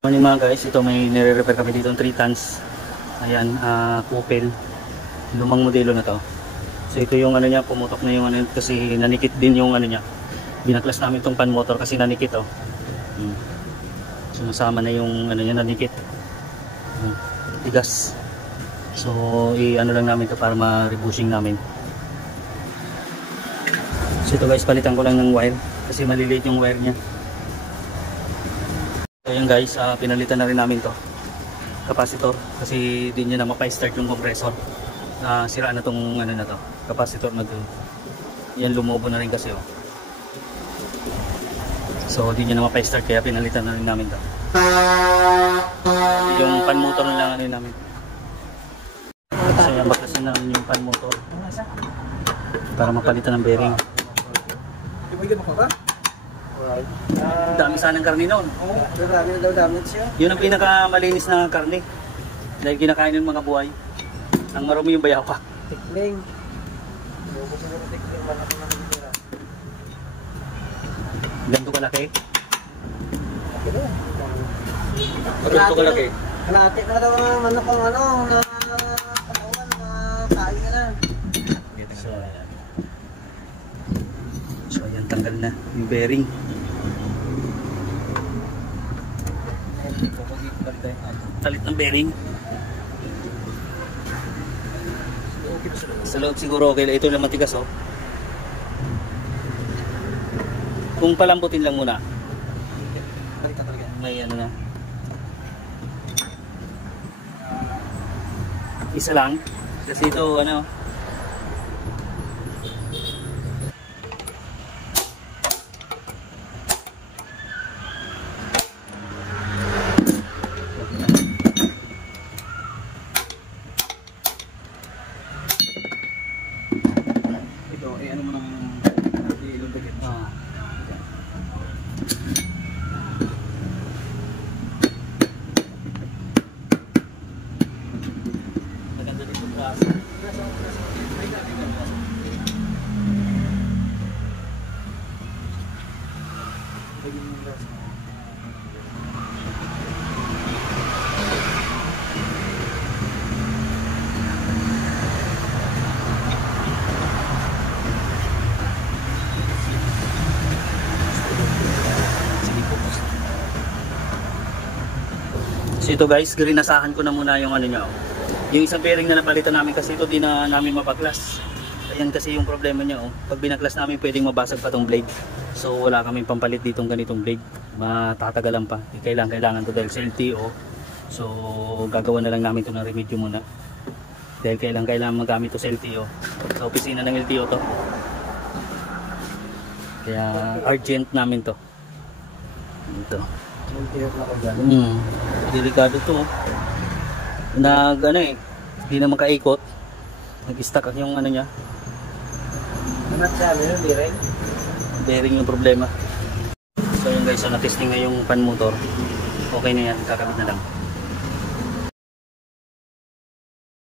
Morning mga guys, ito may nire-repair kami dito ng 3 tons. Ayan, Opel. Lumang modelo na to. So ito yung ano niya, pumutok na yung ano kasi nanikit din yung ano niya. Binaklas namin itong pan motor kasi nanikit oh. So nasama na yung ano niya, nanikit. Tigas. So i-ano lang namin to para ma-rebushing namin. So ito guys, palitan ko lang ng wire kasi maliliit yung wire niya. Ayan guys, pinalitan na rin namin to capacitor kasi di niya na mapa-start yung compressor. Sira na tong ano na to, capacitor na to. Yan, lumobo na rin kasi oh. So di niya na mapa-start kaya pinalitan na rin namin to. Yung pan motor na lang rin namin. So yan, baklasin na namin yung pan motor para mapalitan ng bearing. Dami sanang karne noon. Dami na daw damage siya. Yun ang pinakamalinis na karne. Dahil kinakain ng mga buhay. Ang marumi yung bayapak. Tikling. Tikling ba natin ng bibira? Ganito kalaki? Okay. Ganito kalaki? Kalate na daw ang manok ang ano, na katawan, na kain na. So ayan, tanggal na yung bearing. Talit ng bearing. Sa loob siguro okay lang. Ito lang matigas oh. Kung palambutin lang muna. May ano na. Isa lang. Kasi ito ano. Ano mo nang ilong dikit? Maganda dito yung braso. So ito guys, grinasahan ko na muna yung ano niya. Yung isang bearing na napalitan namin kasi ito di na namin mapaklas. Ayan kasi yung problema niya oh. Pag binaklas namin pwedeng mabasag pa tong blade. So wala kaming pampalit ditong ganitong blade. Matatagalan pa. Kailangan to dahil sa LTO. So gagawa na lang namin to ng remedyo muna. Dahil kailangan magamit to sa LTO. Sa opisina ng LTO to. Kaya urgent namin to. Ito. Delikado to. Ano eh, hindi na makaikot. Nag-stuck yung ano niya. Ano sabi yung bearing? Bearing yung problema. So yun guys, so na-testing na yung pan motor. Okay na yan, kakabit na lang.